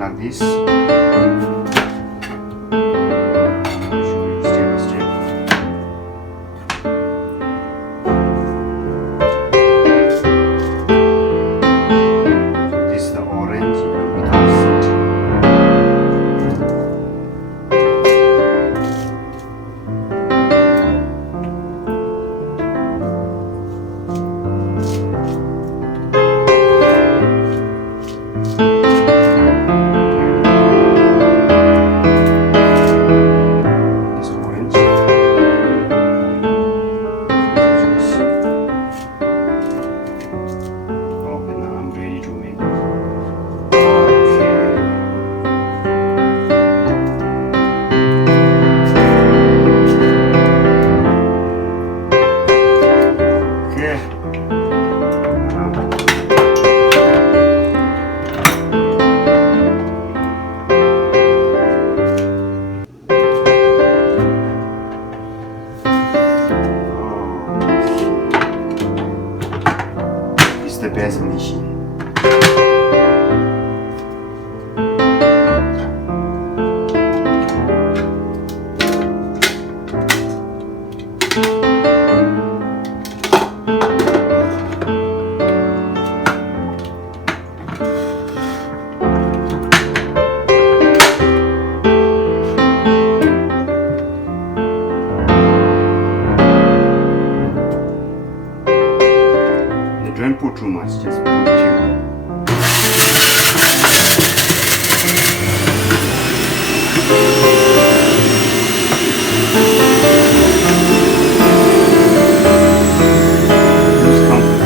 like this. I'll show you step by step. This is the orange without seed. The best machine. Don't put too much, just put few. Use comfort.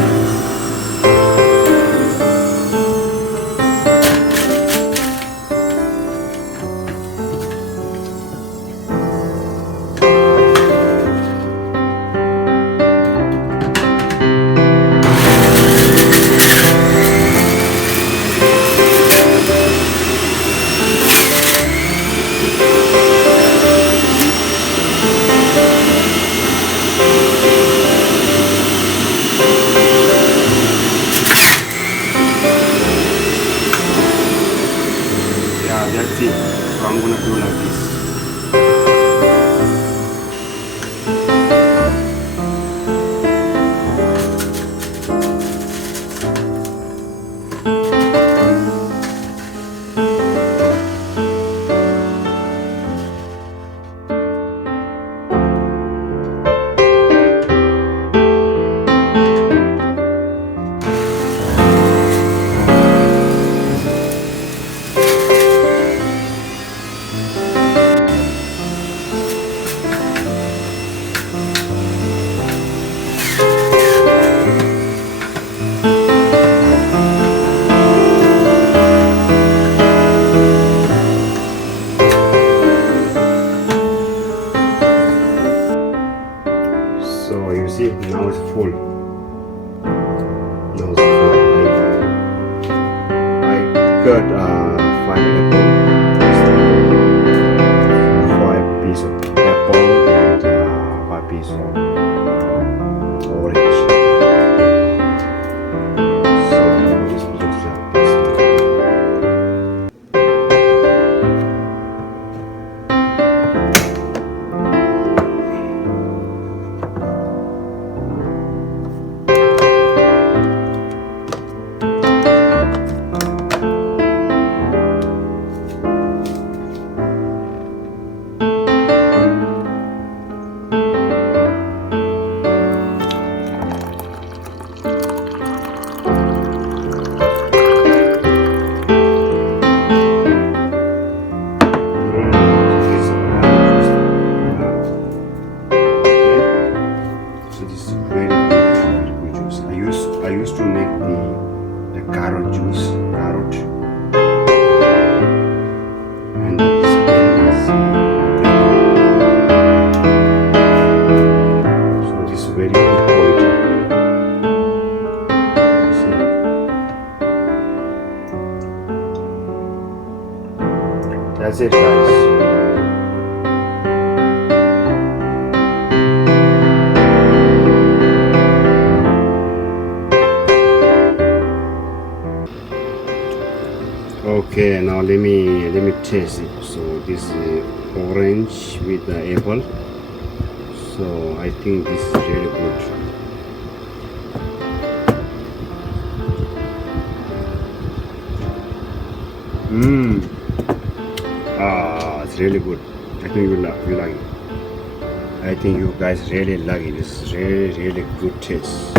That's it. So I'm gonna do like this. So you see, now it's full. Now it's full. I got 5 pieces of apple and 5 pieces of orange. So this looks like this. I used to make the carrot juice, and this pen is so this is very good quality. See? That's it, guys. Okay, now let me taste it. So this is orange with the apple. So I think this is really good. It's really good. I think you like it. I think you guys really like it. This is really good taste.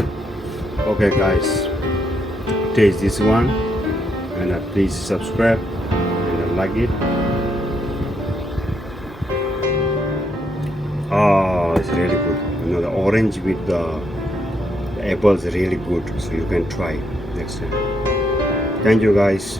Okay, guys, taste this one, and please subscribe and like it. It's really good. The orange with the apple is really good. So you can try next time. Thank you, guys.